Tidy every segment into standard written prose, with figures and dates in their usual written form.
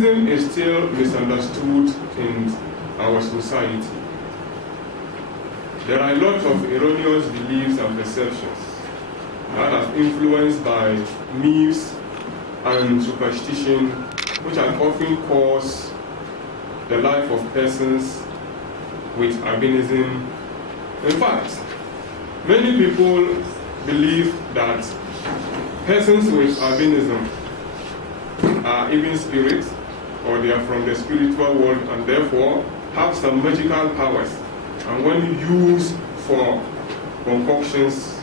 albinism is still misunderstood in our society. There are a lot of erroneous beliefs and perceptions that are influenced by myths and superstition, which are often cause the life of persons with albinism. In fact, many people believe that persons with albinism are even spirits, or they are from the spiritual world and therefore have some magical powers. And when used for concoctions,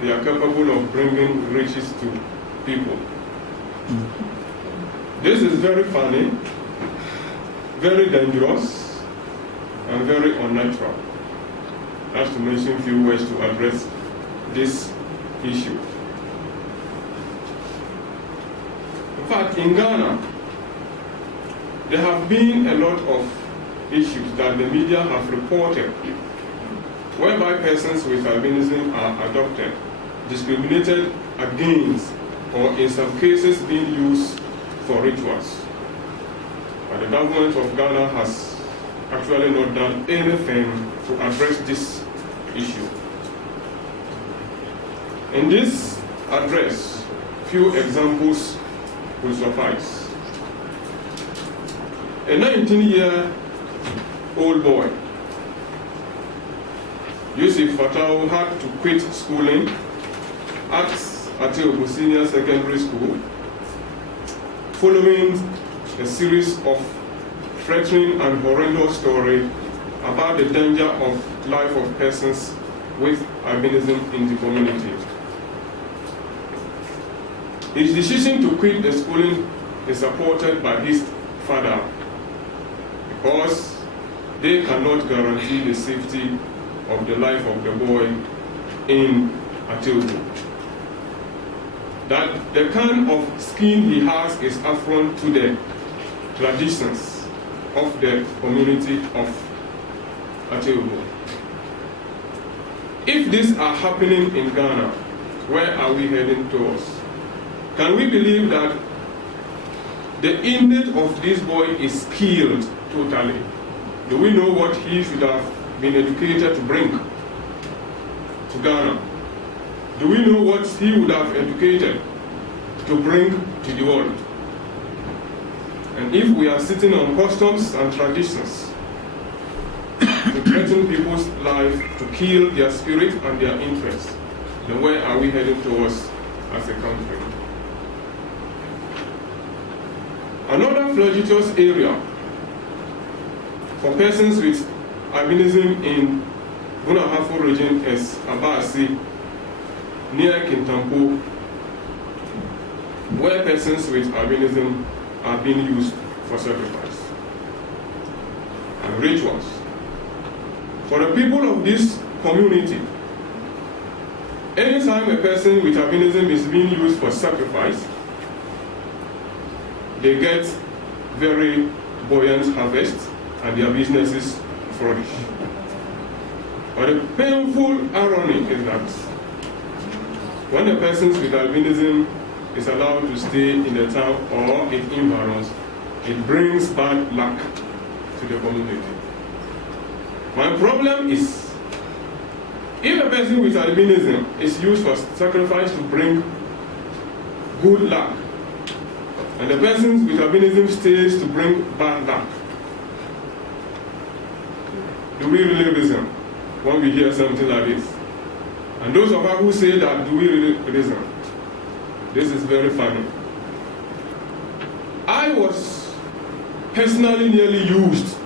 they are capable of bringing riches to people. This is very funny, very dangerous, and very unnatural. I have to mention a few words to address this issue. In fact, in Ghana, there have been a lot of issues that the media have reported whereby persons with albinism are adopted, discriminated against, or in some cases being used for rituals. But the government of Ghana has actually not done anything to address this issue. In this address, few examples will suffice. A 19-year-old boy, Yusuf Fatau, had to quit schooling at Ateobu Senior Secondary School following a series of threatening and horrendous stories about the danger of life of persons with albinism in the community. His decision to quit the schooling is supported by his father because they cannot guarantee the safety of the life of the boy in Ateobu. That the kind of skin he has is affront to the traditions of the community of Ateobu. If these are happening in Ghana, where are we heading towards? Can we believe that the image of this boy is killed totally? Do we know what he should have been educated to bring to Ghana? Do we know what he would have educated to bring to the world? And if we are sitting on customs and traditions to threaten people's life, to kill their spirit and their interests, then where are we heading towards as a country? Another flagitious area for persons with albinism in Brong Ahafo Region is Abasi, near Kintampo, where persons with albinism are being used for sacrifice and rituals. For the people of this community, anytime a person with albinism is being used for sacrifice, they get very buoyant harvest and their businesses flourish. But the painful irony is that when a person with albinism is allowed to stay in the town or its environs, it brings bad luck to the community. My problem is, if a person with albinism is used for sacrifice to bring good luck, and the person with albinism stays to bring bad luck, do we really reason when we hear something like this? And those of us who say that, do we really reason? This is very funny. I was personally nearly used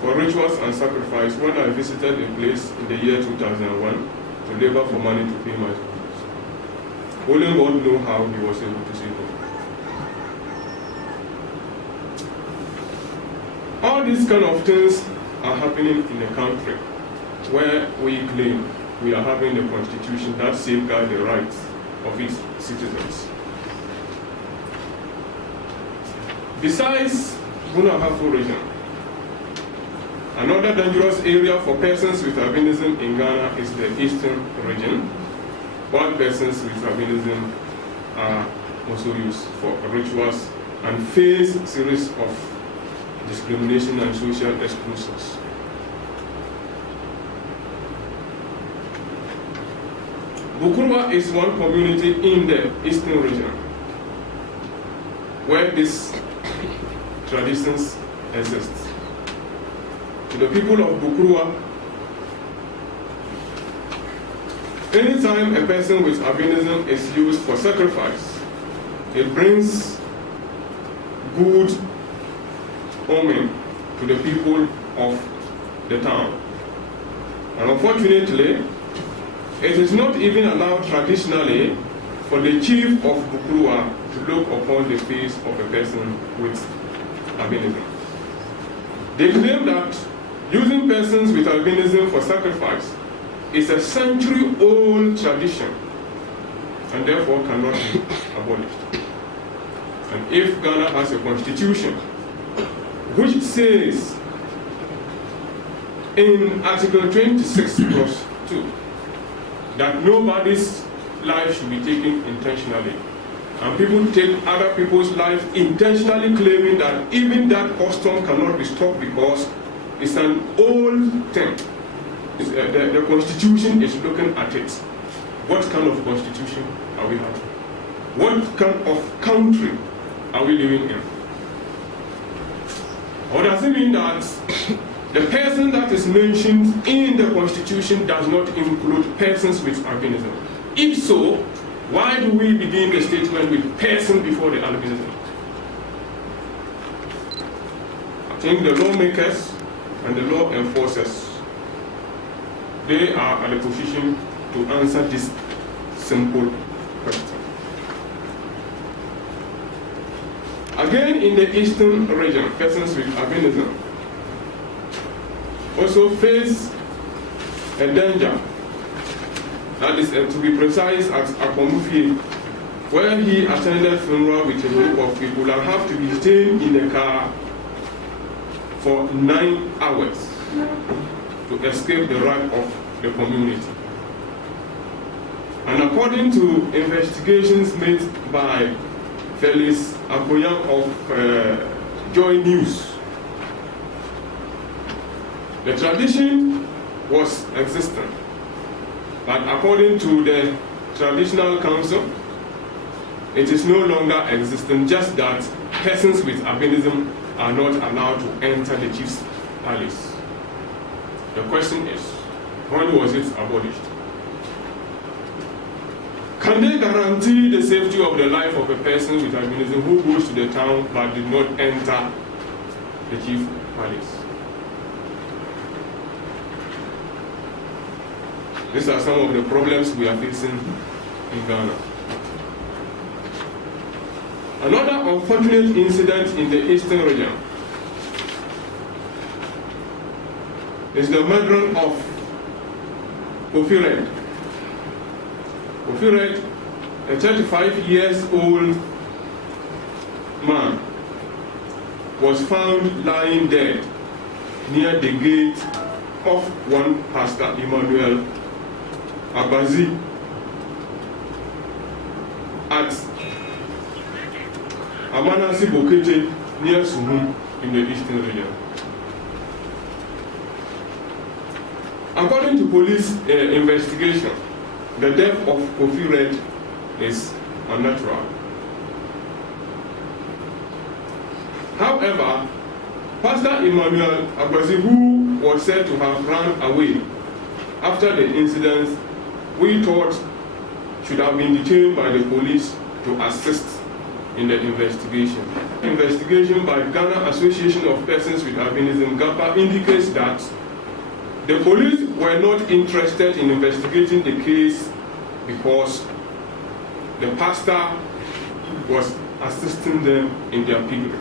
for rituals and sacrifice when I visited a place in the year 2001 to labor for money to pay my schools. Only God knows how he was able to save me. All these kind of things are happening in a country where we claim we are having a constitution that safeguards the rights of its citizens. Besides Brong Ahafo Region, another dangerous area for persons with albinism in Ghana is the Eastern region, while persons with albinism are also used for rituals and face a series of discrimination and social exclusions. Bukurwa is one community in the eastern region where these traditions exist. To the people of Bukurwa, anytime a person with albinism is used for sacrifice, it brings good omen to the people of the town. And unfortunately, it is not even allowed traditionally for the chief of Bukurwa to look upon the face of a person with albinism. They claim that using persons with albinism for sacrifice is a century-old tradition and therefore cannot be abolished. And if Ghana has a constitution which says in Article 26 clause 2 that nobody's life should be taken intentionally, and people take other people's life intentionally, claiming that even that custom cannot be stopped because it's an old thing. The Constitution is looking at it. What kind of constitution are we having? What kind of country are we living in? Or does it mean that the person that is mentioned in the Constitution does not include persons with albinism? If so, why do we begin the statement with person before the albinism? I think the lawmakers and the law enforcers, they are at a position to answer this simple question. Again, in the eastern region, persons with albinism also face a danger. That is, to be precise, at Akomufi, where he attended funeral with a group of people and have to be staying in a car for 9 hours to escape the wrath of the community. And according to investigations made by Felix Akoyan of Joy News, the tradition was existent, but according to the traditional council, it is no longer existent, just that persons with albinism are not allowed to enter the chief's palace. The question is, when was it abolished? Can they guarantee the safety of the life of a person with albinism who goes to the town but did not enter the chief palace? These are some of the problems we are facing in Ghana. Another unfortunate incident in the eastern region is the murder of Kofi Red. Kofi Red, a 35-year-old man, was found lying dead near the gate of one Pastor Emmanuel Abazi at Amanasi Bokete near Sunyani in the eastern region. According to police investigation, the death of Kofi Red is unnatural. However, Pastor Emmanuel Abazi, who was said to have run away after the incident, we thought should have been detained by the police to assist in the investigation. Investigation by Ghana Association of Persons with Albinism, GAPA, indicates that the police were not interested in investigating the case because the pastor was assisting them in their pilgrimage.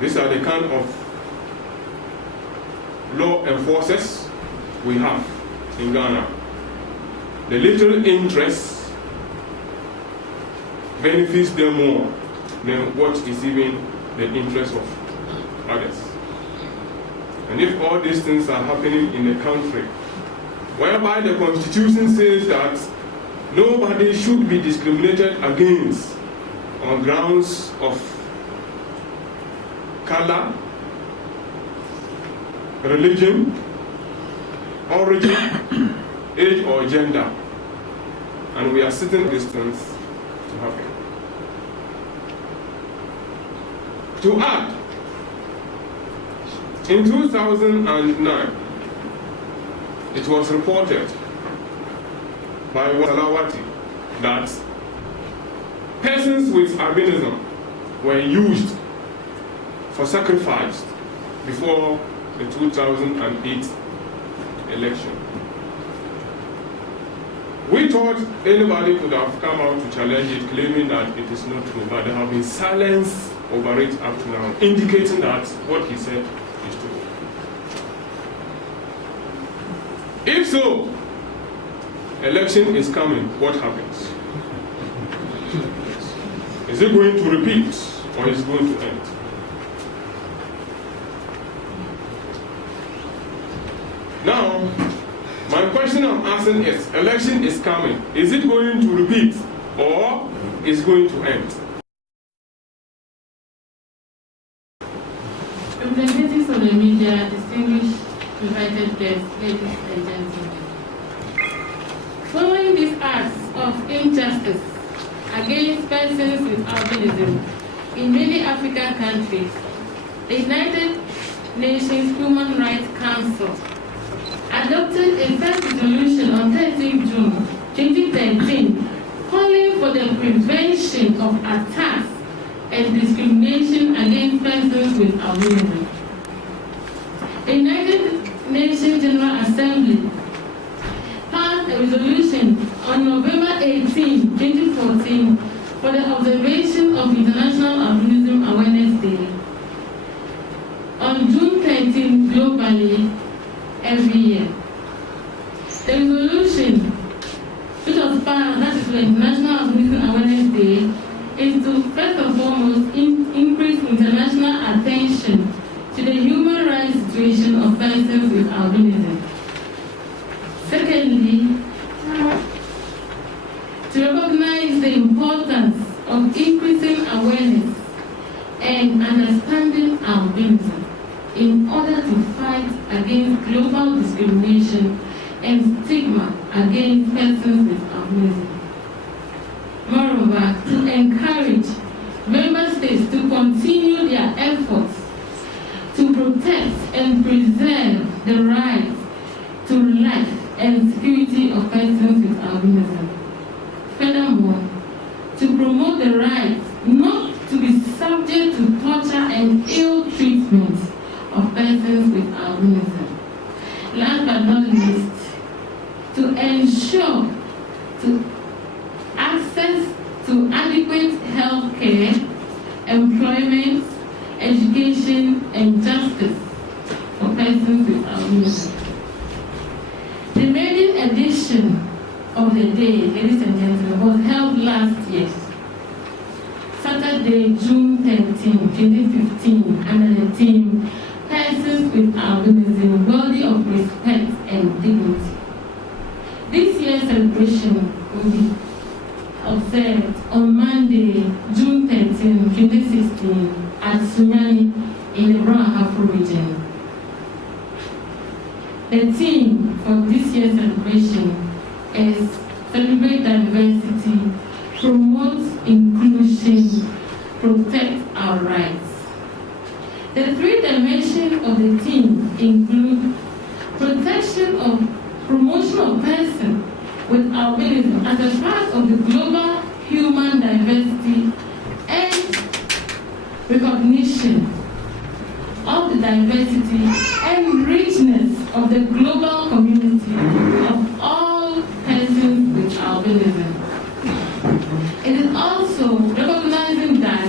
These are the kind of law enforcers we have in Ghana. The little interest benefits them more than what is even the interest of others. And if all these things are happening in a country whereby the Constitution says that nobody should be discriminated against on grounds of color, religion, origin, age or gender, and we are sitting distance to happen. To add, in 2009, it was reported by Salawati that persons with albinism were used for sacrifice before the 2008 election. We thought anybody could have come out to challenge it, claiming that it is not true, but there have been silence over it up to now, indicating that what he said is true. If so, election is coming, what happens? Is it going to repeat or is it going to end? Now, my question I'm asking is, election is coming. Is it going to repeat or is it going to end? Representatives of the media, distinguished invited guests, ladies and gentlemen. Following these acts of injustice against persons with albinism in many African countries, the United Nations Human Rights Council adopted a first resolution on 13 June 2013 calling for the prevention of attacks and discrimination against persons with albinism. The United Nations General Assembly passed a resolution on November 18, 2014 for the observation of International Albinism Awareness Day on June 13 globally every year. The resolution, which was passed, that is the International Albinism Awareness Day, is to first and foremost increase international attention to the human rights situation of persons with albinism. Secondly, to recognize the importance of increasing awareness and understanding albinism in order to fight against global discrimination and stigma against persons with albinism. Moreover, to encourage member states to continue their efforts to protect and preserve the rights to life and security of persons with albinism. Furthermore, to promote the right not to be subject to torture and ill treatment of persons with albinism. Last but not least, to ensure access to adequate health care, employment, education, and justice for persons with albinism. The maiden edition of the day, ladies and gentlemen, was held last year, Saturday, June 13, 2015, under the theme, Persons with Albinism, Worthy of Respect and Dignity. This year's celebration will be observed on Monday, June 13, 2016, at Sunyani in the Brong Ahafo Region. The theme for this year's celebration is Celebrate Diversity, Promote Inclusion, Protect Our Rights. The three dimensions of the theme include protection of promotion of persons with albinism as a part of the global human diversity and recognition of the diversity and richness of the global community of all persons with albinism. It is also recognizing that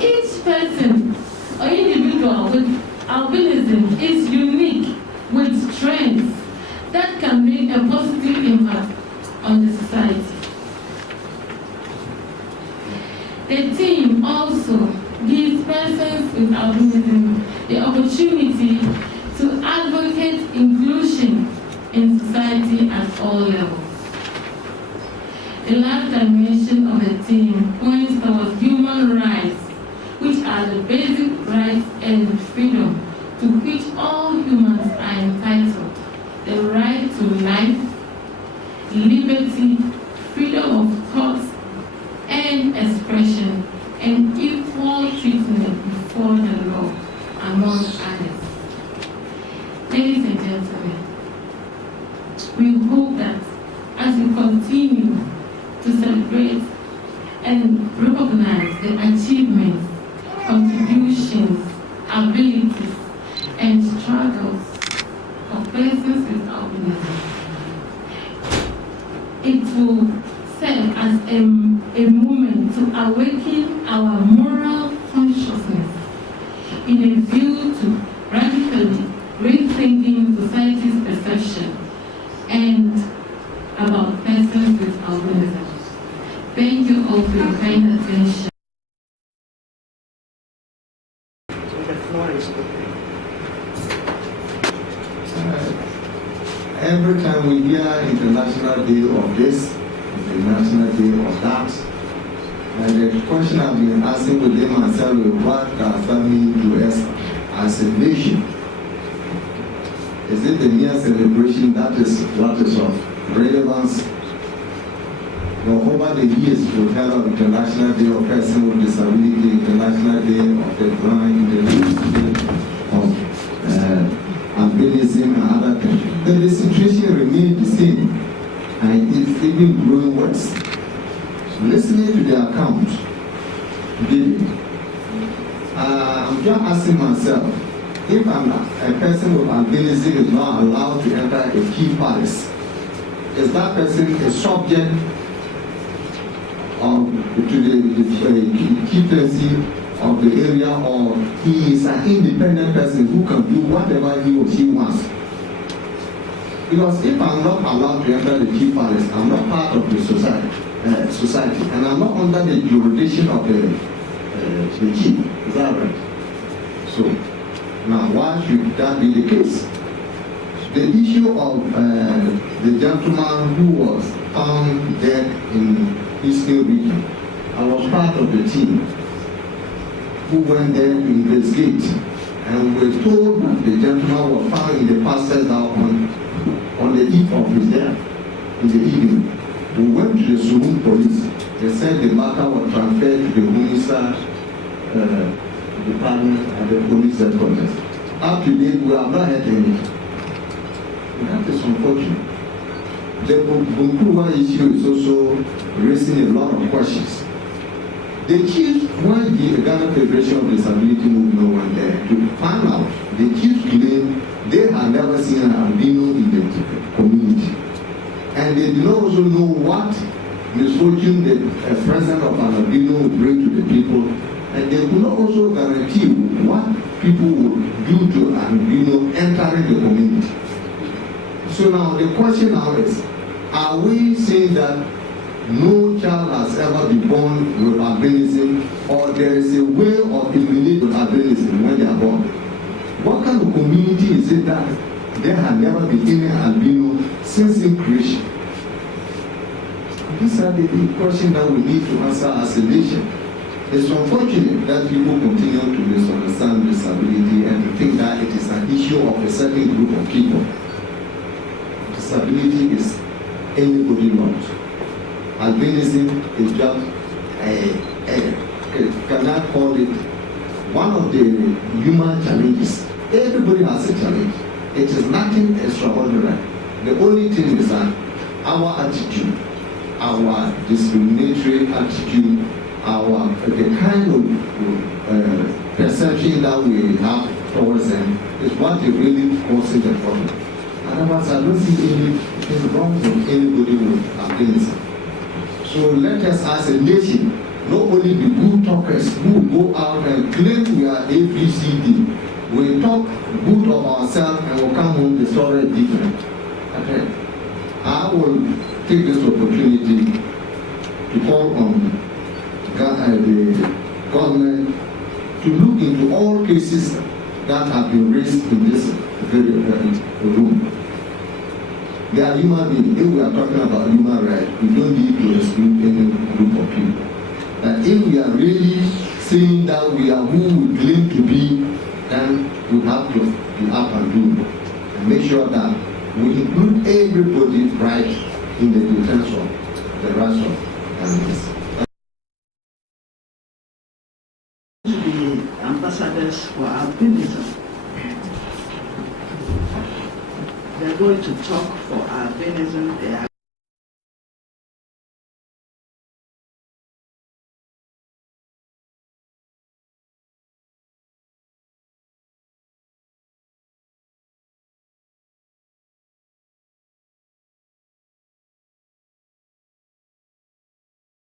each person or individual with albinism is unique with strengths that can make a positive impact on the society. The team also gives persons with albinism the opportunity to advocate inclusion in society at all levels. The last dimension of the team points towards human We hope that as we continue to celebrate and recognize the achievements, contributions, abilities, and struggles of persons with albinism, it will serve as a moment to awaken our moral consciousness in a view to radically rethinking society's perception and about persons with albinism. Thank you all for your kind attention. The floor is open. Every time we hear International Day of this, International Day of that, and the question I've been asking within myself is what does that mean to us as a nation? Is it a mere celebration that is what is of relevance? Well, over the years, we've heard of International Day of Persons with Disability, International Day of the Blind, International Day of Albinism and other things. But the situation remains the same, and it's even growing worse. Listening to the account, David, I'm just asking myself, if a person with albinism is not allowed to enter a key palace, is that person a subject to the chieftaincy of the area, or he is an independent person who can do whatever he or she wants? Because if I'm not allowed to enter the chief palace, I'm not part of the society, and I'm not under the jurisdiction of the chief. Is that right? So, now why should that be the case? The issue of the gentleman who was found dead in Eastern region, I was part of the team who went there to investigate, and we were told that the gentleman was found in the pastor's house on the eve of his death in the evening. We went to the Sunyani police. They said the matter was transferred to the homicide department at the police headquarters. Up to date, we have not heard anything. That is unfortunate. The Bunkuwa issue is also raising a lot of questions. The chiefs, when the Ghana Federation of Disability Movement went there to find out, the chiefs claimed they had never seen an albino in the community. And they did not also know what misfortune the presence of an albino would bring to the people. And they could not also guarantee what people would do to an albino entering the community. So now the question now is, are we saying that no child has ever been born with albinism, or there is a way of eliminating albinism when they are born? What kind of community is it that there has never been any albino since in creation? These are the questions that we need to answer as a nation. It's unfortunate that people continue to misunderstand disability and to think that it is an issue of a certain group of people. Disability is anybody's lot. Albinism is just can I call it one of the human challenges. Everybody has a challenge. It is nothing extraordinary. The only thing is that our attitude, our discriminatory attitude, the kind of perception that we have towards them is what is really causing the problem. Otherwise, I don't see anything wrong with anybody with albinism. So let us as a nation not only be good talkers who go out and claim we are ABCD. We talk good of ourselves and we'll come home the story is different. Okay. I will take this opportunity to call on the government to look into all cases that have been raised in this very room. They are human beings. If we are talking about human rights, we don't need to exclude any group of people. And if we are really saying that we are who we claim to be, then we have to be up and do and make sure that we include everybody's right in the defense of the rights of animals. The ambassadors for albinism. The They're going to talk for albinism. They are